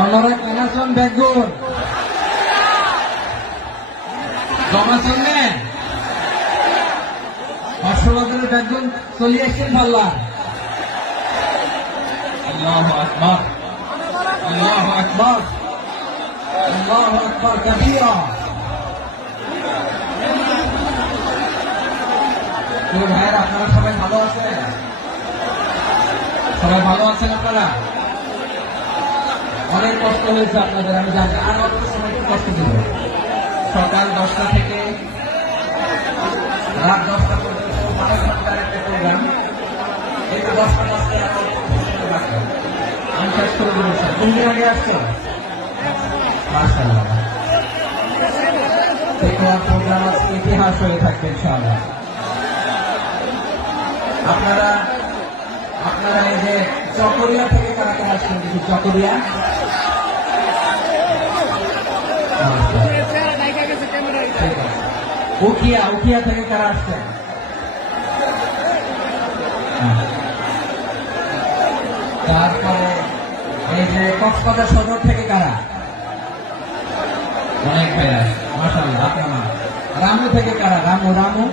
আপনারা কেনাচন বেগুন জমাচন নেন, কক্সবাজারের বেগুন চলে আসছেন পাল্লা। আল্লাহু আকবার, আল্লাহু আকবার, আল্লাহু আকবার কাবীরা। ভাইয়ের আপনারা সবাই ভালো আছেন? সবাই ভালো আছেন আপনারা? অনেক কষ্ট হয়েছে আপনাদের, আমি জানি। আর অল্প সময় একটু কষ্ট দিব। সকাল 10টা থেকে রাত 10টা পর্যন্ত 12 ঘন্টার একটা প্রোগ্রাম। এটা 10টা বাজতে আমি শেষ করে বলেছি। কোন দিন আগে আসছো? মাশাআল্লাহ। প্রোগ্রাম আজকে ইতিহাস হয়ে থাকবে ইনশাআল্লাহ। আপনারা এই যে চকরিয়া থেকে কারা কারা আসছেন? দেখি চকরিয়া, উখিয়া থেকে কারা আসছেন? তারপরে এই যে কক্সবাজার সদর থেকে কারা? অনেক ভাইয়া, মাশাআল্লাহ। রামু থেকে কারা? রামু